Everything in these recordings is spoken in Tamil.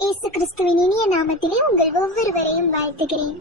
இயேசு கிறிஸ்துவின் இனிய நாமத்திலே உங்கள் ஒவ்வொருவரையும் வாழ்த்துகிறேன்.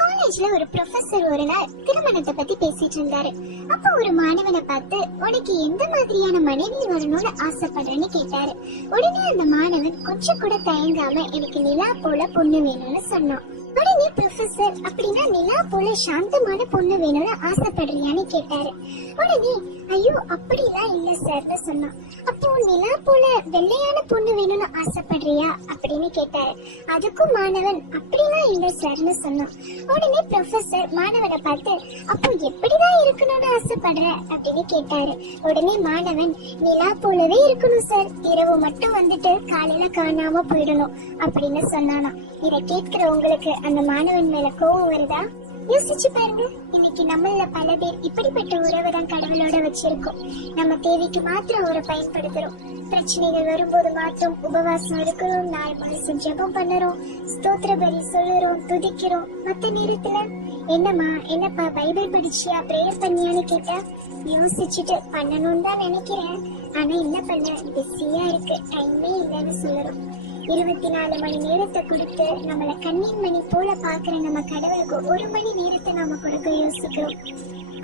காலேஜ்ல ஒரு ப்ரொஃபசர் ஒரு நாள் திருமணத்தை பத்தி பேசிட்டு இருந்தாரு. அப்ப ஒரு மாணவனை பார்த்து, உனக்கு எந்த மாதிரியான மனைவி வரணும்னு ஆசைப்படுறேன்னு கேட்டாரு. உடனே அந்த மாணவன் கொஞ்சம் கூட தயங்காம, எனக்கு நிலா போல பொண்ணு வேணும்னு சொன்னான். உடனே ப்ரொஃபசர், அப்படின்னா நிலா போல சாந்தமான பொண்ணு வேணும்னு ஆசைப்படுறியான்னு கேட்டாரு. உடனே, ஐயோ அப்படிலாம் இல்ல சார்னு சொன்னான். அப்போ நிலா போல வெள்ளையான பொண்ணு வேணும்னு ஆசைப்படுறியா அப்படின்னு கேட்டாரு. அதுக்கும் மாணவன், அப்படிலாம் இல்ல சார்னு சொன்னான். உடனே ப்ரொஃபசர் மாணவனை பார்த்து, அப்போ எப்படிதான் இருக்கணும்னு ஆசைப்படுற அப்படின்னு கேட்டாரு. உடனே மாணவன், நிலா போலவே இருக்கணும் சார், இரவு மட்டும் வந்துட்டு காலையில காணாம போயிடணும் அப்படின்னு சொன்னானா. இதை கேட்கிற உங்களுக்கு அந்த மாணவன் மேல கோவம் வருதா? யோசிச்சு பாருங்க. இன்னைக்கு நம்மள பல பேர் இப்படிப்பட்ட உறவை தான் கடவுளோட வச்சிருக்கோம். நம்ம தேவைக்கு மாத்திரம் அவரை பயன்படுத்துறோம். பிரச்சனைகள் வரும்போது மாத்திரம் உபவாசம் இருக்கிறோம், 4 மணி ஜெபம் பண்ணுறோம், ஸ்தோத்திர பலி சொல்லுறோம், துதிக்கிறோம். மத்த நேரத்துல என்னப்பா பைபிள் படிச்சியா, பிரேயர் பண்ணியான்னு கேட்டா யோசிச்சுட்டு பண்ணணும்னு தான் நினைக்கிறேன், ஆனா என்ன பண்ண பிஸியா இருக்கு, டைமே இல்லைன்னு சொல்லுறோம். 24 மணி நேரத்தை கொடுத்து நம்மள கண்ணீர் மணி போல பாக்குற நம்ம கடவுளுக்கு 1 மணி நேரத்தை நாம கொடுக்க யோசிக்கிறோம்.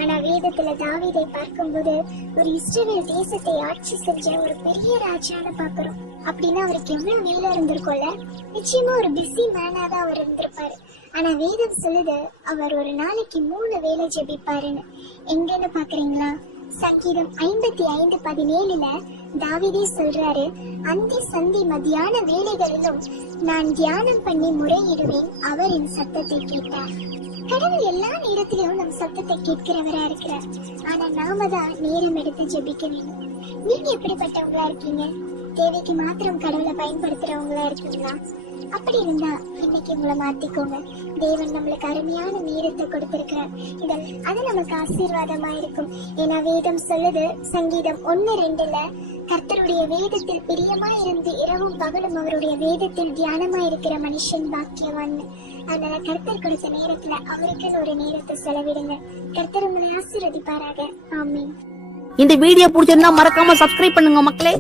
ஆனா வேதத்துல தாவீதை பார்க்கும்போது ஒரு இஸ்ரவேல் தேசத்தை ஆட்சி செஞ்ச ஒரு பெரிய ராஜான்னு பாக்குறோம். அப்படின்னா அவருக்கு எவ்வளவு வேலை இருந்திருக்கும்ல. நிச்சயமா ஒரு பிஸி மேனா தான் அவர் இருந்திருப்பாரு. ஆனா வேதம் சொல்லுது அவர் ஒரு நாளைக்கு 3 வேளை ஜெபிப்பாருன்னு. எங்கன்னு பாக்குறீங்களா? சங்கீதம் 55:17 தாவீதே சொல்றாரு, அந்தி சந்தி மத்தியான வேளைகளிலும் நான் தியானம் பண்ணி முறையிடுவேன், அவர் என் சத்தத்தை கேட்டார். கடவுள் எல்லா நேரத்திலும் நம் சத்தத்தை கேட்கிறவரா இருக்கிறார். ஆனா நாம தான் நேரம் எடுத்து ஜெபிக்க வேண்டும். நீங்க எப்படிப்பட்டவங்களா இருக்கீங்க? தேவைக்கு மாத்திரம் கடவுளை பயன்படுத்துறவங்களா இருக்கீங்களா? அப்படி இருந்தா இன்னைக்கு உங்களை மாத்திக்கோங்க. தேவன் நம்மளுக்கு அருமையான நேரத்தை கொடுத்திருக்கிறார். அது நமக்கு ஆசீர்வாதமா இருக்கும். ஏன்னா வேதம் சொல்லுது, சங்கீதம் 1:2 கர்த்தருடைய வேதத்தில் பிரியமா இருந்து இரவும் பகலும் அவருடைய வேதத்தில் தியானமா இருக்கிற மனுஷன் பாக்கியவான். அதனால கர்த்தர் கொடுத்த நேரத்துல அவருக்குன்னு ஒரு நேரத்தை செலவிடுங்க. கர்த்தர் உங்களை ஆசீர்வதிப்பாராக. ஆமீன். இந்த வீடியோ பிடிச்சிருந்தா மறக்காம சப்ஸ்கிரைப் பண்ணுங்க மக்களே.